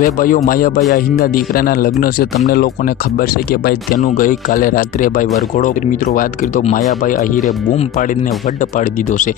હવે ભાઈઓ માયાભાઈ આહિરના દીકરાના લગ્ન છે। તમને લોકોને ખબર છે કે ભાઈ તેનું ગઈકાલે રાત્રે ભાઈ વરઘોડો મિત્રો વાત કરી તો માયાભાઈ આહિરે બૂમ પાડીને વડ પાડી દીધો છે।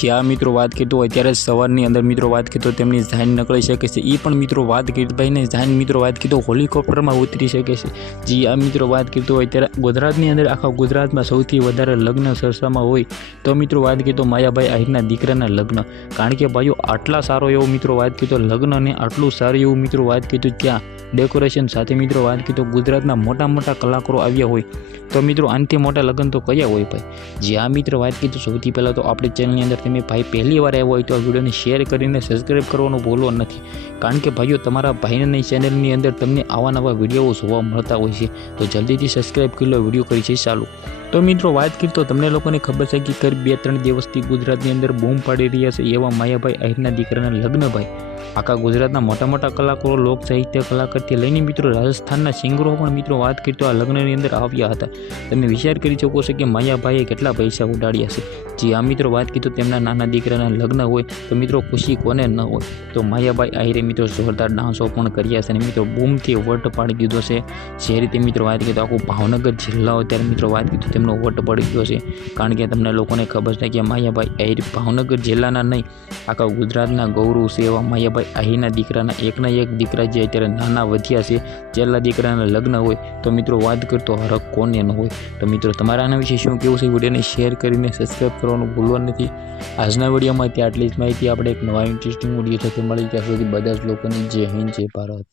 જ્યાં મિત્રો વાત કરતો હોય ત્યારે સવારની અંદર મિત્રો વાત કરતો તેમની જાન નીકળી શકે છે। એ પણ મિત્રો વાત કરી ભાઈને જાન મિત્રો વાત કરતો હેલિકોપ્ટરમાં ઉતરી શકે છે। જ્યાં મિત્રો વાત કરતો હોય ત્યારે ગુજરાતની અંદર આખા ગુજરાતમાં સૌથી વધારે લગ્ન ચર્ચામાં હોય તો મિત્રો વાત કરતો માયાભાઈ આહિરના દીકરાના લગ્ન। કારણ કે ભાઈઓ આટલા સારો એવો મિત્રો વાત કરતો લગ્ન અને આટલું સારું એવું મિત્રો વાત કીધું ત્યાં ડેકોરેશન સાથે મિત્રો વાત કીધું ગુજરાતના મોટા મોટા કલાકારો આવ્યા હોય તો મિત્રો આનાથી મોટા લગ્ન તો કયા હોય ભાઈ। જે આ મિત્રો વાત કીધું સૌથી પહેલાં તો આપણી ચેનલની અંદર તમે ભાઈ પહેલી વાર આવ્યો હોય તો આ વિડીયોને શેર કરીને સબસ્ક્રાઈબ કરવાનું ભૂલવો નથી। કારણ કે ભાઈઓ તમારા ભાઈની ચેનલની અંદર તમને આવા નવા વિડીયો જોવા મળતા હોય છે તો જલ્દીથી સબસ્ક્રાઈબ કરી લો। વિડીયો કરી છે ચાલુ તો મિત્રો વાત કરી તો તમને લોકોને ખબર છે કે કરી 2-3 દિવસથી ગુજરાતની અંદર બૂમ પાડી રહ્યા છે એવા માયાભાઈ આહિરના દીકરાના લગ્ન ભાઈ। આખા ગુજરાતના મોટા મોટા કલાકારો લોક સાહિત્ય કલાકારથી લઈને મિત્રો રાજસ્થાનના સિંગરો પણ મિત્રો વાત કરી તો આ લગ્નની અંદર આવ્યા હતા। તમે વિચાર કરી શકો છો કે માયાભાઈએ કેટલા પૈસા ઉડાડ્યા છે। જે આ મિત્રો વાત કરી તો તેમના નાના દીકરાના લગ્ન હોય તો મિત્રો ખુશી કોને ન હોય। તો માયાભાઈ આહિરે મિત્રો જોરદાર ડાન્સો પણ કર્યા છે અને મિત્રો બૂમથી વટ પાડી દીધો છે। જે રીતે મિત્રો વાત કરી તો આખું ભાવનગર જિલ્લાઓ ત્યારે મિત્રો વાત કરી તો તેમનો વટ પડી ગયો છે। કારણ કે તમને લોકોને ખબર છે કે માયાભાઈ આહિર ભાવનગર જિલ્લાના નહીં આખા ગુજરાતના ગૌરવ છે એવા માયાભાઈ આહિરના દીકરાના એકના એક દીકરા જે અત્યારે નાના વધ્યા છે જેટલા દીકરાના લગ્ન હોય તો મિત્રો વાત કરતો હરખ કોને ન હોય। તો મિત્રો તમારા આના વિશે શું કેવું છે વિડીયોને શેર કરીને સબસ્ક્રાઈબ કરવાનું ભૂલવા નથી। આજના વિડીયોમાં આટલી જ માહિતી। આપણે એક નવા ઇન્ટરેસ્ટિંગ વિડીયો સાથે મળી ત્યાં સુધી બધા જ લોકોને જય હિન્દ જય ભારત।